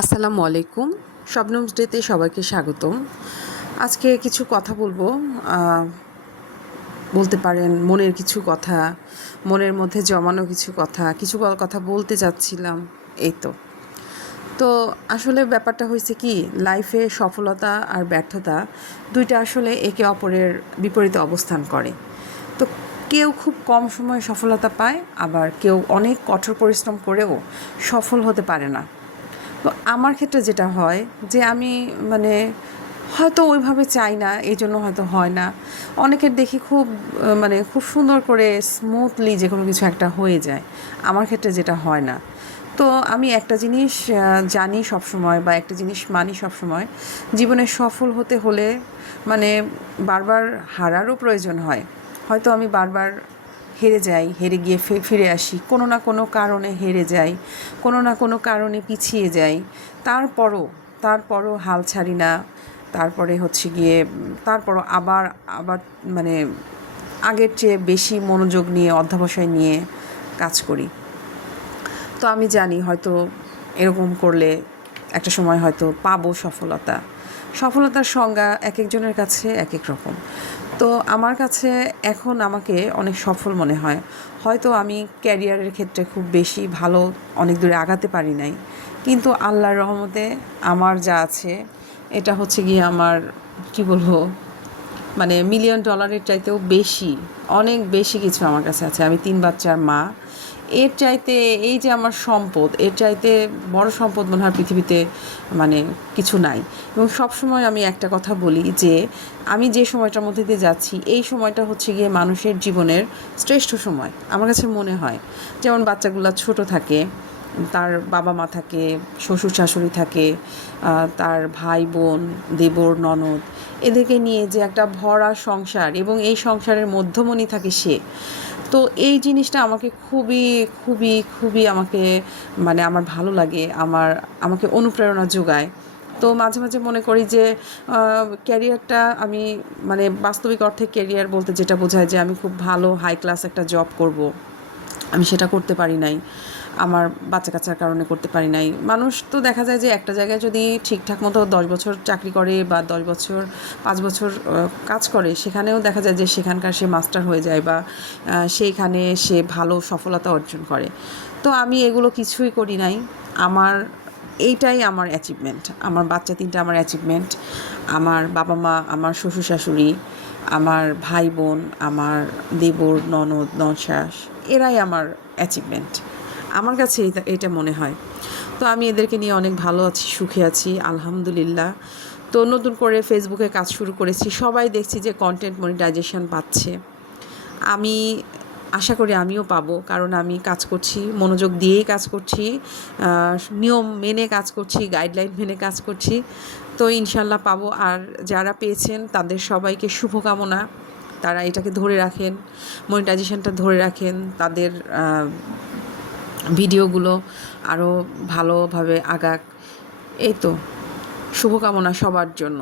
আসসালামু আলাইকুম। শবনমস ডেতে সবাইকে স্বাগতম। আজকে কিছু কথা বলবো, বলতে পারেন মনের কিছু কথা, মনের মধ্যে জমানো কিছু কথা বলতে যাচ্ছিলাম। এই তো তো আসলে ব্যাপারটা হয়েছে কি, লাইফে সফলতা আর ব্যর্থতা দুইটা আসলে একে অপরের বিপরীতে অবস্থান করে। তো কেউ খুব কম সময়ে সফলতা পায়, আবার কেউ অনেক কঠোর পরিশ্রম করেও সফল হতে পারে না। তো আমার ক্ষেত্রে যেটা হয় যে আমি মানে হয়তো ওইভাবে চাই না, এই জন্য হয়তো হয় না। অনেকের দেখি খুব খুব সুন্দর করে স্মুথলি যে কোনো কিছু একটা হয়ে যায়, আমার ক্ষেত্রে যেটা হয় না। তো আমি একটা জিনিস জানি সবসময়, বা একটা জিনিস মানি সবসময়, জীবনে সফল হতে হলে মানে বারবার হারারও প্রয়োজন হয়। হয়তো আমি বারবার হেরে যাই, হেরে গিয়ে ফিরে আসি, কোনো না কোনো কারণে হেরে যাই, কোনো না কোনো কারণে পিছিয়ে যাই, তারপরও হাল ছাড়ি না। তারপরে হচ্ছে গিয়ে তারপরও আবার আবার মানে আগের চেয়ে বেশি মনোযোগ নিয়ে, অধ্যবসায় নিয়ে কাজ করি। তো আমি জানি হয়তো এরকম করলে একটা সময় হয়তো পাবো সফলতার সংজ্ঞা এক একজনের কাছে এক এক রকম। তো আমার কাছে এখন আমাকে অনেক সফল মনে হয়। হয়তো আমি ক্যারিয়ারের ক্ষেত্রে খুব বেশি ভালো অনেক দূরে আগাতে পারি নাই, কিন্তু আল্লাহর রহমতে আমার যা আছে এটা হচ্ছে গিয়ে আমার, কি বলবো, মিলিয়ন ডলারের চাইতেও বেশি, অনেক বেশি কিছু আমার কাছে আছে। আমি 3 বাচ্চার মা। এর চাইতে, এই যে আমার সম্পদ, এর চাইতে বড় সম্পদ মনে হয় পৃথিবীতে কিছু নাই। এবং সবসময় আমি একটা কথা বলি যে আমি যে সময়টার মধ্যে দিয়ে যাচ্ছি, এই সময়টা হচ্ছে গিয়ে মানুষের জীবনের শ্রেষ্ঠ সময় আমার কাছে মনে হয়। যেমন বাচ্চাগুলো ছোট থাকে, তার বাবা মা থাকে, শ্বশুর শাশুড়ি থাকে, তার ভাই বোন, দেবর ননদ, এদেরকে নিয়ে যে একটা ভরা সংসার, এবং এই সংসারের মধ্যমণি থাকে সে। তো এই জিনিসটা আমাকে খুবই খুবই খুবই আমাকে আমার ভালো লাগে, আমাকে অনুপ্রেরণা যোগায়। তো মাঝে মাঝে মনে করি যে ক্যারিয়ারটা আমি বাস্তবিক অর্থে ক্যারিয়ার বলতে যেটা বোঝায় যে আমি খুব ভালো হাই ক্লাস একটা জব করব, আমি সেটা করতে পারি নাই। আমার বাচ্চা কাচ্চার কারণে করতে পারি নাই। মানুষ তো দেখা যায় যে একটা জায়গায় যদি ঠিকঠাক মতো 10 বছর চাকরি করে, বা 10 বছর 5 বছর কাজ করে, সেখানেও দেখা যায় যে সেখানকার সে মাস্টার হয়ে যায়, বা সেইখানে সে ভালো সফলতা অর্জন করে। তো আমি এগুলো কিছুই করি নাই। আমার এইটাই আমার অ্যাচিভমেন্ট। আমার বাচ্চা 3টা আমার অ্যাচিভমেন্ট। আমার বাবা মা, আমার শ্বশুর শাশুড়ি, আমার ভাই বোন, আমার দেবর ননদ নশাস, এরাই আমার অ্যাচিভমেন্ট। আমার কাছে এটা মনে হয়। তো আমি এদেরকে নিয়ে অনেক ভালো আছি, সুখে আছি, আলহামদুলিল্লাহ। তো নতুন করে ফেসবুকে কাজ শুরু করেছি, সবাই দেখছি যে কন্টেন্ট মনিটাইজেশন পাচ্ছে। আমি আশা করি আমিও পাবো, কারণ আমি কাজ করছি, মনোযোগ দিয়েই কাজ করছি, নিয়ম মেনে কাজ করছি, গাইডলাইন মেনে কাজ করছি। তো ইনশাল্লাহ পাবো। আর যারা পেয়েছেন তাদের সবাইকে শুভকামনা। তারা এটাকে ধরে রাখেন, মনিটাইজেশনটা ধরে রাখেন, তাদের ভিডিওগুলো আরও ভালোভাবে আগাক। এই তো, শুভকামনা সবার জন্য।